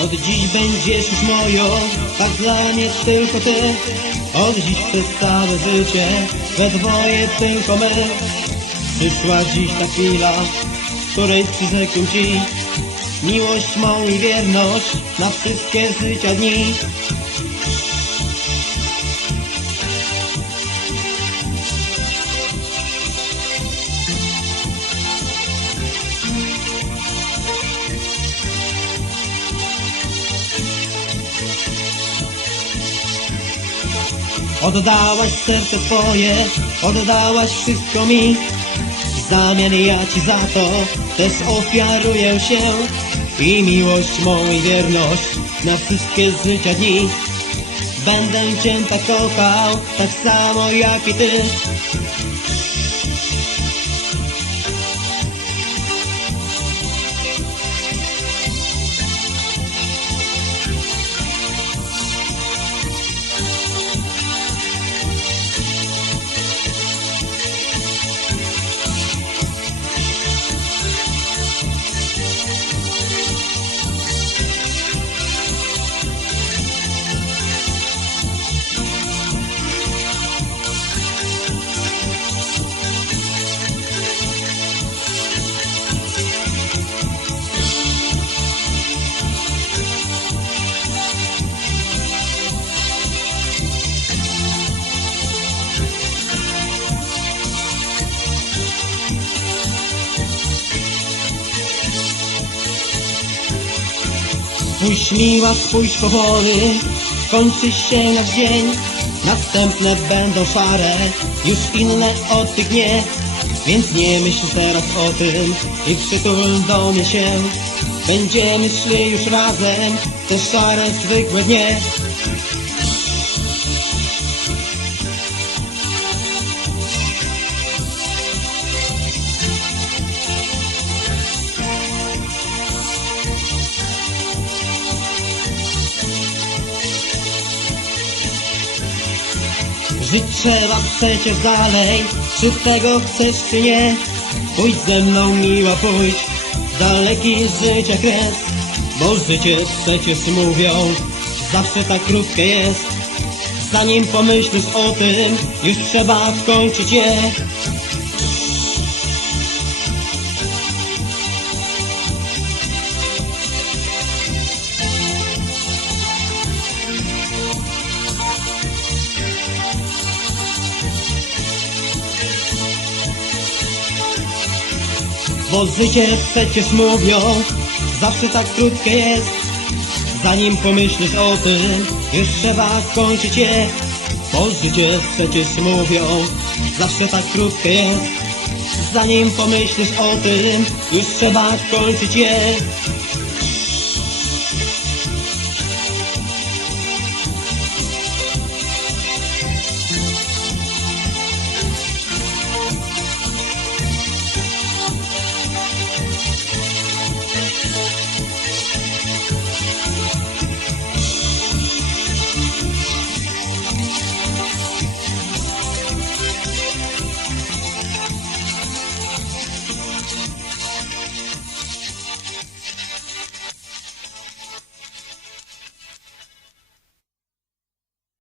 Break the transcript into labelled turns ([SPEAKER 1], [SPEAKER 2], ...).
[SPEAKER 1] Od dziś będziesz już moją, tak dla mnie tylko ty. Od dziś przez całe życie, we dwoje tylko my. Przyszła dziś ta chwila, której przyrzekłem ci miłość mą i wierność na wszystkie życia dni. Oddałaś serce swoje, oddałaś wszystko mi. W zamian ja ci za to też ofiaruję się i miłość mą i wierność na wszystkie życia dni. Będę cię tak kochał, tak samo jak i ty. Spójrz miła, spójrz powoli, kończy się nasz dzień. Następne będą szare, już inne od tych nie. Więc nie myśl teraz o tym i przytul do mnie się. Będziemy szli już razem, te szare, zwykłe dnie. Żyć trzeba przecież dalej, czy tego chcesz czy nie? Pójdź ze mną miła, pójdź, daleki życia kres, bo życie przecież mówią, zawsze tak krótkie jest. Zanim pomyślisz o tym, już trzeba skończyć je. Bo życie przecież mówią, zawsze tak krótkie jest. Zanim pomyślisz o tym, już trzeba skończyć je. Bo życie przecież mówią, zawsze tak krótkie jest. Zanim pomyślisz o tym, już trzeba skończyć je.